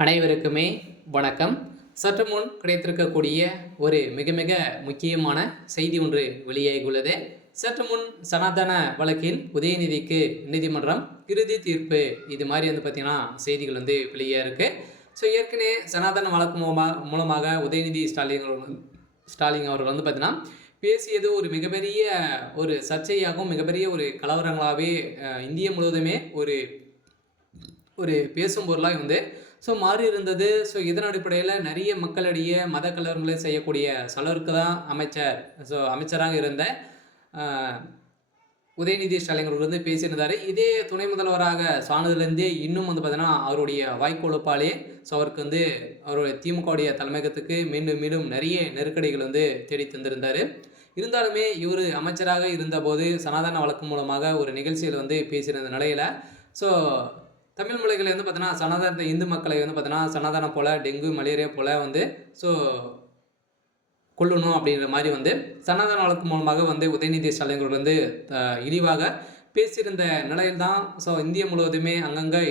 அனைவருக்குமே வணக்கம். சற்று முன் கிடைத்திருக்கக்கூடிய ஒரு மிக மிக முக்கியமான செய்தி ஒன்று வெளியாகியுள்ளது. சற்று முன் சனாதன வழக்கில் உதயநிதிக்கு நீதிமன்றம் இறுதி தீர்ப்பு இது மாதிரி பார்த்தீங்கன்னா செய்திகள் வெளியாக இருக்கு. ஸோ ஏற்கனவே சனாதன வழக்கு மூலமாக உதயநிதி ஸ்டாலின் அவர்கள் பார்த்தீங்கன்னா பேசியது ஒரு மிகப்பெரிய ஒரு சர்ச்சையாகவும் மிகப்பெரிய ஒரு கலவரங்களாகவே இந்திய முழுவதுமே ஒரு ஒரு பேசும் பொருளாக மாறி இருந்தது. ஸோ இதன் அடிப்படையில் நிறைய மக்களிடையே மத கலவரங்களை செய்யக்கூடிய சிலருக்கு தான் அமைச்சராக இருந்த உதயநிதி ஸ்டாலின் அவர்கள் பேசியிருந்தார். இதே துணை முதல்வராக சாணதுலேருந்தே இன்னும் பார்த்தீங்கன்னா அவருடைய வாய்க்கொழுப்பாலே அவருக்கு அவருடைய திமுகவுடைய தலைமையகத்துக்கு மீண்டும் மீண்டும் நிறைய நெருக்கடிகள் தேடி தந்திருந்தார். இருந்தாலுமே இவர் அமைச்சராக இருந்தபோது சனாதன வழக்கு மூலமாக ஒரு நிகழ்ச்சியில் பேசியிருந்த நிலையில் ஸோ தமிழ் மொழிகளை பார்த்தீங்கன்னா சனாதன இந்து மக்களை பார்த்தீங்கன்னா சனாதனம் போல் டெங்கு மலேரியா போல் ஸோ கொல்லணும் அப்படிங்கிற மாதிரி சனாதன வழக்கு மூலமாக உதயநிதி ஸ்டாலின் இழிவாக பேசியிருந்த நிலையில்தான் ஸோ இந்தியா முழுவதுமே அங்கங்கே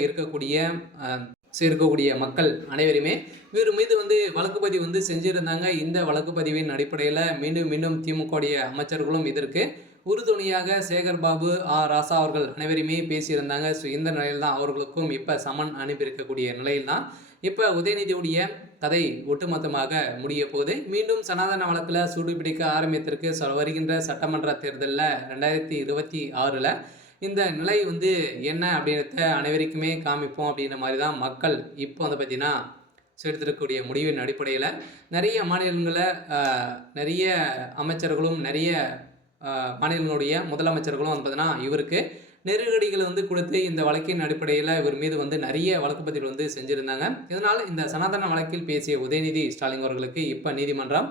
இருக்கக்கூடிய மக்கள் அனைவருமே இவர் மீது வழக்கு பதிவு செஞ்சுருந்தாங்க. இந்த வழக்கு பதிவின் அடிப்படையில் மீண்டும் மீண்டும் திமுகவுடைய அமைச்சர்களும் இதற்கு உறுதுணையாக சேகர் பாபு, ராசா அவர்கள் அனைவருமே பேசியிருந்தாங்க. ஸோ இந்த நிலையில் தான் அவர்களுக்கும் இப்போ சமன் அனுப்பியிருக்கக்கூடிய நிலையில் தான் இப்போ உதயநிதியுடைய கதை ஒட்டுமொத்தமாக முடிய போது மீண்டும் சனாதன வழக்கில் சூடுபிடிக்க ஆரம்பித்திருக்கு. வருகின்ற சட்டமன்ற தேர்தலில் 2026 இந்த நிலை என்ன அப்படின்றத அனைவருக்குமே காமிப்போம் அப்படின்ற மாதிரி தான் மக்கள் இப்போ பார்த்தீங்கன்னா எடுத்திருக்கக்கூடிய முடிவின் அடிப்படையில் நிறைய மாநிலங்களில் நிறைய அமைச்சர்களும் நிறைய மாநிலங்களுடைய முதலமைச்சர்களும் பார்த்தீங்கன்னா இவருக்கு நெருக்கடிகள் கொடுத்து இந்த வழக்கின் அடிப்படையில் இவர் மீது நிறைய வழக்கு பதிவு செஞ்சுருந்தாங்க. இதனால் இந்த சனாதன வழக்கில் பேசிய உதயநிதி ஸ்டாலின் அவர்களுக்கு இப்போ நீதிமன்றம்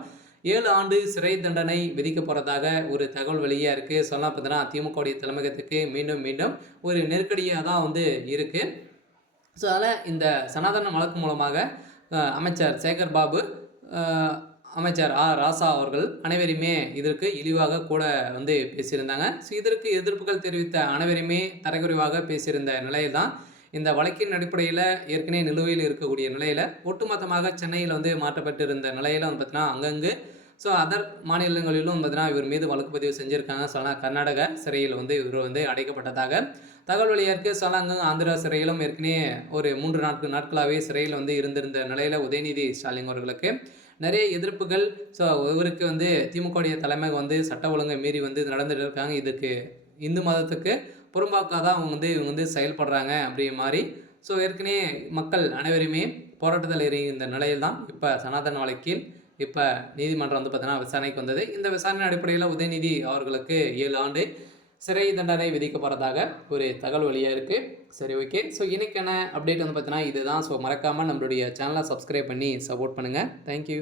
7 ஆண்டு சிறை தண்டனை விதிக்க போகிறதாக ஒரு தகவல் வெளியாக இருக்குது. சொன்னால் பார்த்தீங்கன்னா திமுகவுடைய தலைமையகத்துக்கு மீண்டும் மீண்டும் ஒரு நெருக்கடியாக தான் இருக்குது. ஸோ அதில் இந்த சனாதன வழக்கு மூலமாக அமைச்சர் சேகர் பாபு, அமைச்சர் ராசா அவர்கள் அனைவருமே இதற்கு இழிவாக கூட பேசியிருந்தாங்க. ஸோ இதற்கு எதிர்ப்புகள் தெரிவித்த அனைவருமே தரக்குறைவாக பேசியிருந்த நிலையில் தான் இந்த வழக்கின் அடிப்படையில் ஏற்கனவே நிலுவையில் இருக்கக்கூடிய நிலையில் ஒட்டுமொத்தமாக சென்னையில் மாற்றப்பட்டு இருந்த நிலையில் பார்த்தீங்கன்னா அங்கங்கு ஸோ அதர் மாநிலங்களிலும் பார்த்தீங்கன்னா இவர் மீது வழக்கு பதிவு செஞ்சுருக்காங்க. சொன்னால் கர்நாடக சிறையில் இவர் அடைக்கப்பட்டதாக தகவல் வெளியாக இருக்குது. சொன்னாங்க ஆந்திரா சிறையிலும் ஏற்கனவே ஒரு 3-4 நாட்களாகவே சிறையில் இருந்திருந்த நிலையில் உதயநிதி ஸ்டாலின் அவர்களுக்கு நிறைய எதிர்ப்புகள். ஸோ இவருக்கு திமுகவுடைய தலைமை சட்ட ஒழுங்கை மீறி நடந்துட்டு இருக்காங்க. இதுக்கு இந்து மதத்துக்கு புறம்பாக்காக தான் இவங்க செயல்படுறாங்க அப்படிங்கிற மாதிரி ஸோ ஏற்கனவே மக்கள் அனைவருமே போராட்டத்தில் இருந்த நிலையில் தான் இப்போ சனாதன வழக்கில் இப்போ நீதிமன்றம் பார்த்தீங்கன்னா விசாரணைக்கு வந்தது. இந்த விசாரணை அடிப்படையில் உதயநிதி அவர்களுக்கு 7 ஆண்டு சிறை தண்டனை விதிக்க போகிறதாக ஒரு தகவல் வெளியாக இருக்குது. சரி, ஓகே. ஸோ இன்றைக்கான அப்டேட் பார்த்தீங்கன்னா இதுதான். ஸோ மறக்காமல் நம்மளுடைய சேனலை சப்ஸ்கிரைப் பண்ணி சப்போர்ட் பண்ணுங்கள். தேங்க்யூ.